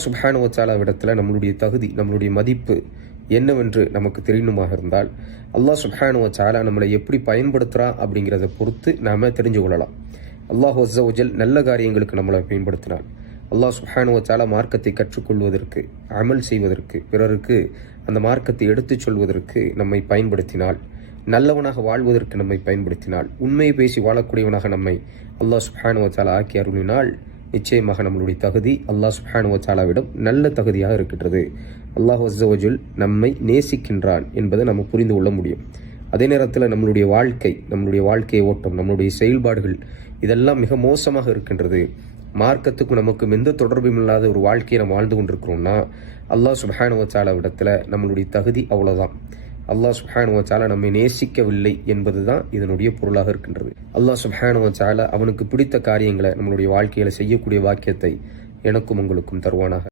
சுப்ஹானஹு வ தஆலா விடத்தில் நம்மளுடைய தகுதி, நம்மளுடைய மதிப்பு என்னவென்று நமக்கு தெரியணுமாக இருந்தால், அல்லாஹ் சுப்ஹானஹு வ தஆலா நம்மளை எப்படி பயன்படுத்துகிறான் அப்படிங்கிறத பொறுத்து நாம் தெரிஞ்சு கொள்ளலாம். அல்லாஹ் அஸ்ஸ வஜல் நல்ல காரியங்களுக்கு நம்மளை பயன்படுத்தினான். அல்லாஹ் சுப்ஹானஹு வ தஆலா மார்க்கத்தை கற்றுக்கொள்வதற்கு, அமல் செய்வதற்கு, பிறருக்கு அந்த மார்க்கத்தை எடுத்துச் சொல்வதற்கு நம்மை பயன்படுத்தினால், நல்லவனாக வாழ்வதற்கு நம்மை பயன்படுத்தினால், உண்மையை பேசி வாழக்கூடியவனாக நம்மை அல்லாஹ் சுப்ஹானஹு வ தஆலா ஆக்கி அருளினால், நிச்சயமாக நம்மளுடைய தகுதி அல்லாஹ் சுப்ஹானஹு வ தஆலாவிடம் நல்ல தகுதியாக இருக்கின்றது. அல்லாஹ் அஸ்ஸ வஜல் நம்மை நேசிக்கின்றான் என்பதை நம்ம புரிந்து கொள்ள முடியும். அதே நேரத்தில் நம்மளுடைய வாழ்க்கை ஓட்டம், நம்மளுடைய செயல்பாடுகள் இதெல்லாம் மிக மோசமாக இருக்கின்றது. மார்க்கத்துக்கும் நமக்கும் எந்த தொடர்பும் இல்லாத ஒரு வாழ்க்கையை நம்ம வாழ்ந்து கொண்டிருக்கிறோம்னா, அல்லாஹ் சுப்ஹானஹு வ தஆலாவிடத்தில் நம்மளுடைய தகுதி அவ்வளோதான். அல்லாஹ் சுப்ஹானஹு வ தஆலா நம்மை நேசிக்கவில்லை என்பதுதான் இதனுடைய பொருளாக இருக்கின்றது. அல்லாஹ் சுப்ஹானஹு வ தஆலா அவனுக்கு பிடித்த காரியங்களை நம்மளுடைய வாழ்க்கையில் செய்யக்கூடிய வாக்கியத்தை எனக்கும் உங்களுக்கும் தருவானாக.